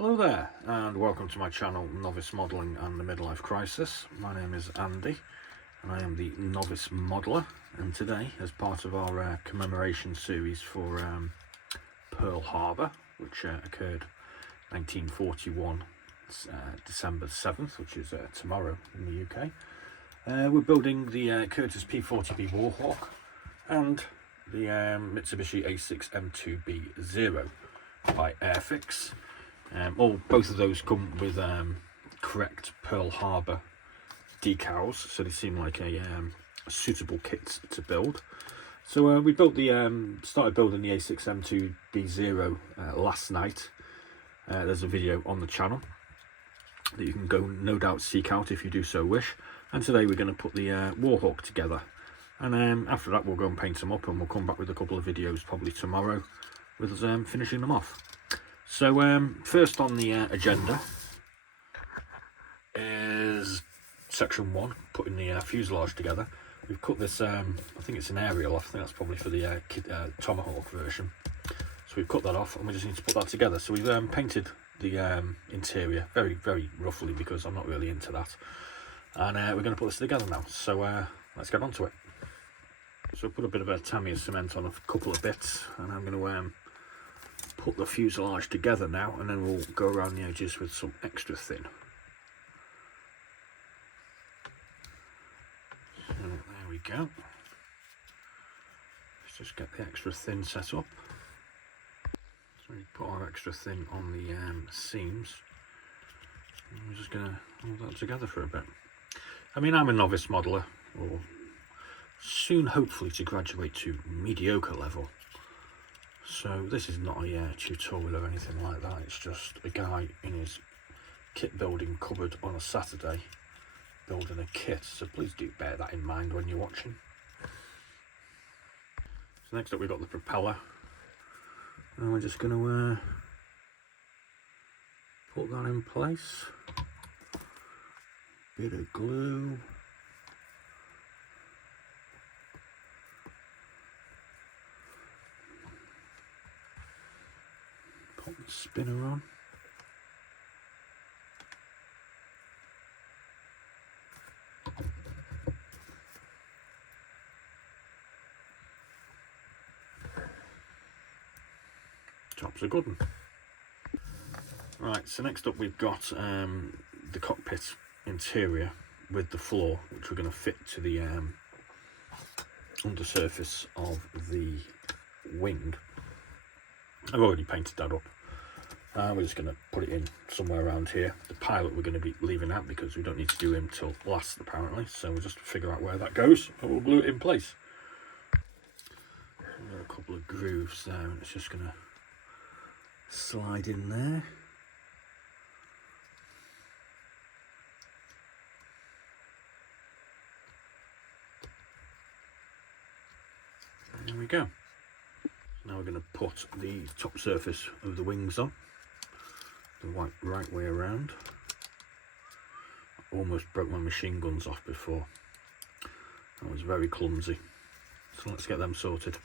Hello there and welcome to my channel Novice Modelling and the Midlife Crisis. My name is Andy and I am the Novice Modeller, and today, as part of our commemoration series for Pearl Harbor, which occurred 1941 December 7th, which is tomorrow in the UK, we're building the Curtiss P-40B Warhawk and the Mitsubishi A01003B by Airfix. Both of those come with correct Pearl Harbor decals, so they seem like a suitable kit to build. So we built started building the A01003B last night. There's a video on the channel that you can go no doubt seek out if you do so wish. And today we're going to put the Warhawk together, and after that we'll go and paint them up, and we'll come back with a couple of videos probably tomorrow with us finishing them off. So first on the agenda is section 1, putting the fuselage together. We've cut this, I think it's an aerial off. I think that's probably for the Tomahawk version. So we've cut that off and we just need to put that together. So we've painted the interior very, very roughly because I'm not really into that. And we're going to put this together now. So let's get on to it. So put a bit of a Tamiya cement on a couple of bits, and I'm going to put the fuselage together now, and then we'll go around the edges with some extra thin. So there we go. Let's just get the extra thin set up. So we put our extra thin on the seams, and we're just going to hold that together for a bit. I mean, I'm a novice modeller, or soon hopefully to graduate to mediocre level. So this is not a tutorial or anything like that. It's just a guy in his kit building cupboard on a Saturday building a kit. So please do bear that in mind when you're watching. So next up we've got the propeller. And we're just going to put that in place. Bit of glue. Put the spinner on. Top's a good one. Right, so next up we've got the cockpit interior with the floor, which we're going to fit to the undersurface of the wing. I've already painted that up. We're just going to put it in somewhere around here. The pilot we're going to be leaving out because we don't need to do him till last apparently, so we'll just figure out where that goes and we'll glue it in place. We've got a couple of grooves there and it's just going to slide in there. There we go. Now we're going to put the top surface of the wings on, the right way around. I almost broke my machine guns off before. That was very clumsy. So let's get them sorted.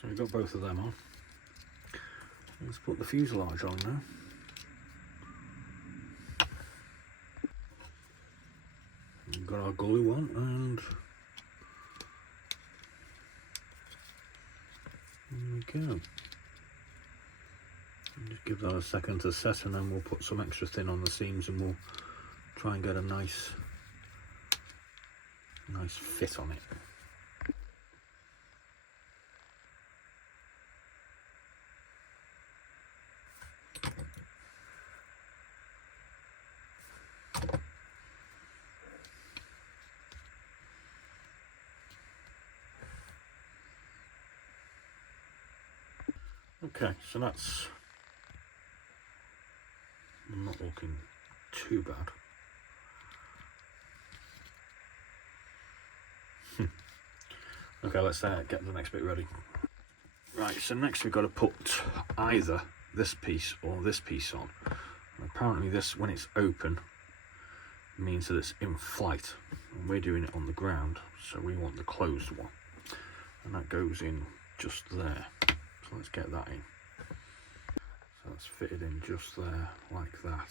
So we've got both of them on. Let's put the fuselage on now. We've got our glue on, and there we go. Just give that a second to set, and then we'll put some extra thin on the seams, and we'll try and get a nice fit on it. Okay, so that's not looking too bad. Okay, let's get the next bit ready. Right, so next we've got to put either this piece or this piece on. And apparently this, when it's open, means that it's in flight. And we're doing it on the ground, so we want the closed one. And that goes in just there. So let's get that in. So that's fitted in just there, like that.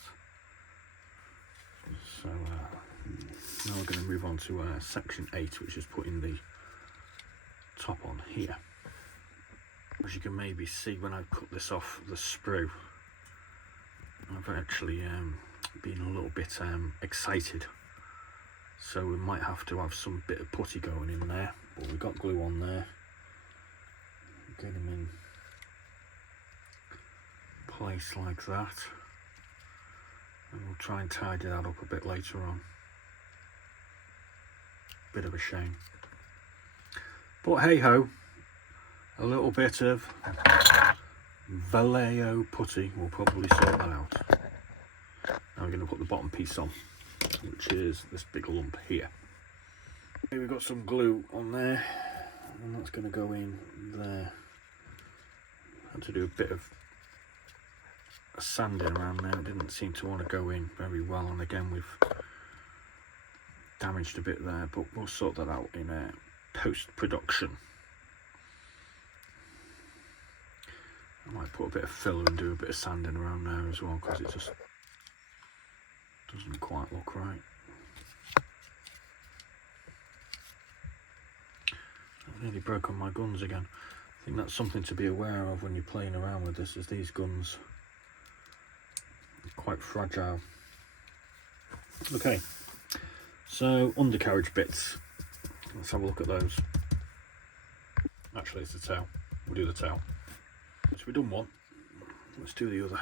So now we're going to move on to section 8, which is putting the top on here. As you can maybe see, when I cut this off the sprue, I've actually been a little bit excited. So we might have to have some bit of putty going in there, but we've got glue on there. Get him in place like that, and we'll try and tidy that up a bit later on. Bit of a shame, but hey ho, a little bit of Vallejo putty will probably sort that out. Now we're going to put the bottom piece on, which is this big lump here. Okay, we've got some glue on there, and that's going to go in there. Had to do a bit of sanding around there. It didn't seem to want to go in very well, and again we've damaged a bit there, but we'll sort that out in post-production. I might put a bit of filler and do a bit of sanding around there as well, because it just doesn't quite look right. I've nearly broken my guns again. I think that's something to be aware of when you're playing around with this, is these guns are quite fragile. Okay, so undercarriage bits, let's have a look at those. Actually, it's the tail. We'll do the tail. So we've done one, let's do the other.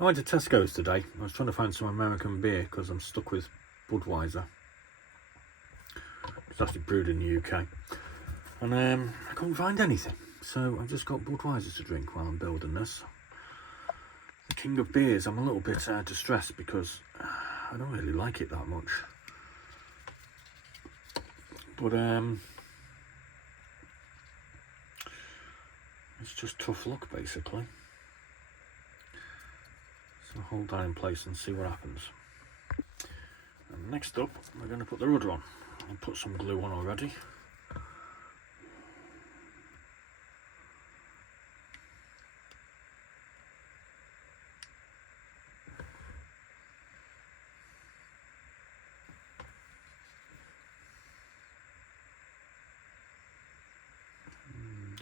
I went to Tesco's today. I was trying to find some American beer because I'm stuck with Budweiser. It's actually brewed in the UK, and I couldn't find anything, so I just got Budweiser to drink while I'm building this. The king of beers. I'm a little bit distressed because I don't really like it that much, but it's just tough luck basically. So hold that in place and see what happens. And next up, we're going to put the rudder on. I'll put some glue on already.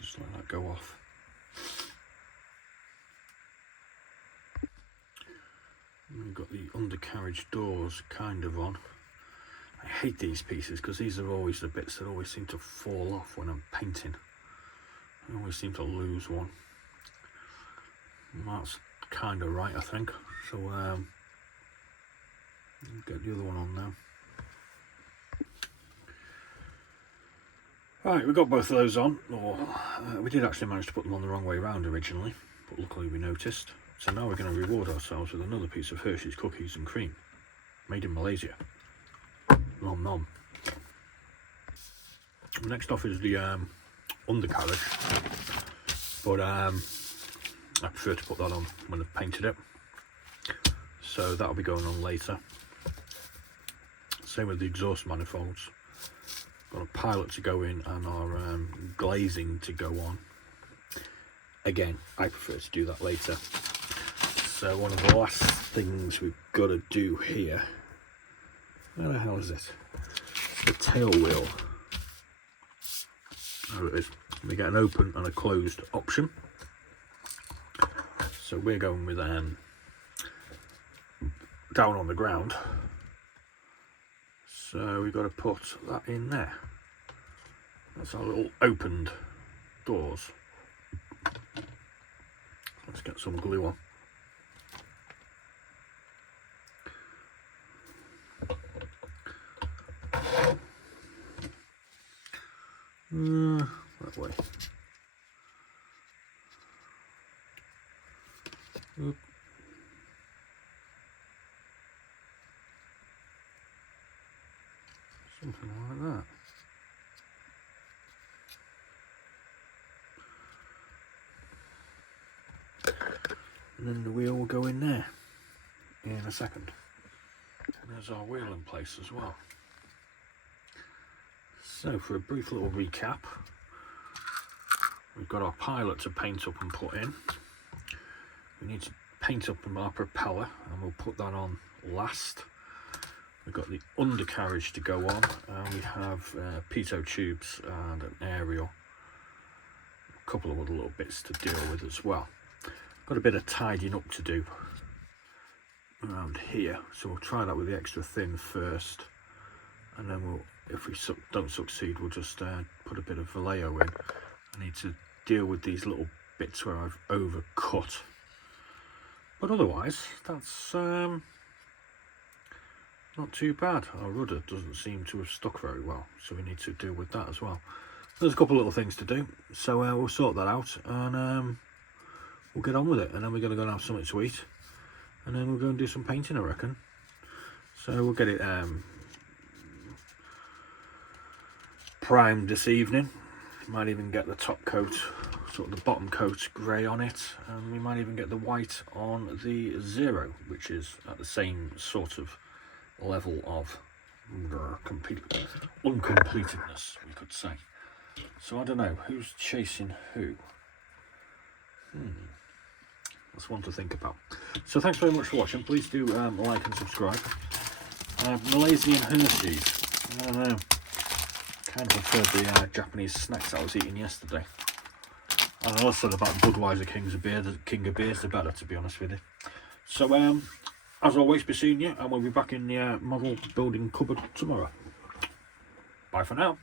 Just let that go off. We've got the undercarriage doors kind of on. I hate these pieces because these are always the bits that always seem to fall off when I'm painting. I always seem to lose one. And that's kind of right, I think. So get the other one on now. Right, we got both of those on. We did actually manage to put them on the wrong way around originally, but luckily we noticed. So now we're going to reward ourselves with another piece of Hershey's cookies and cream, made in Malaysia. Nom nom. Next off is the undercarriage, but I prefer to put that on when I've painted it, so that'll be going on later. Same with the exhaust manifolds. Got a pilot to go in and our glazing to go on. Again, I prefer to do that later. So one of the last things we've got to do here, where the hell is it? The tail wheel. Oh, it is. We get an open and a closed option. So we're going with down on the ground. So we've got to put that in there. That's our little opened doors. Let's get some glue on. That way. Oop. Something like that. And then the wheel will go in there in a second. And there's our wheel in place as well. So for a brief little recap, we've got our pilot to paint up and put in. We need to paint up our propeller, and we'll put that on last. We've got the undercarriage to go on, and we have pitot tubes and an aerial. A couple of other little bits to deal with as well. Got a bit of tidying up to do around here, so we'll try that with the extra thin first, and then we'll, if we don't succeed, we'll just put a bit of Vallejo in. I need to deal with these little bits where I've overcut, but otherwise that's not too bad. Our rudder doesn't seem to have stuck very well, so we need to deal with that as well. There's a couple of little things to do, so we'll sort that out, and we'll get on with it. And then we're going to go and have something to eat, and then we'll go and do some painting, I reckon. So we'll get it primed this evening. Might even get the top coat, sort of the bottom coat grey on it, and we might even get the white on the Zero, which is at the same sort of level of uncompletedness, we could say. So I don't know who's chasing who. That's one to think about. So thanks very much for watching. Please do like and subscribe. Malaysian Hershey's. I don't know. Kind of preferred the Japanese snacks I was eating yesterday. And I also said about Budweiser King of Beers, the better, to be honest with you. So as always, be seeing you, and we'll be back in the model building cupboard tomorrow. Bye for now.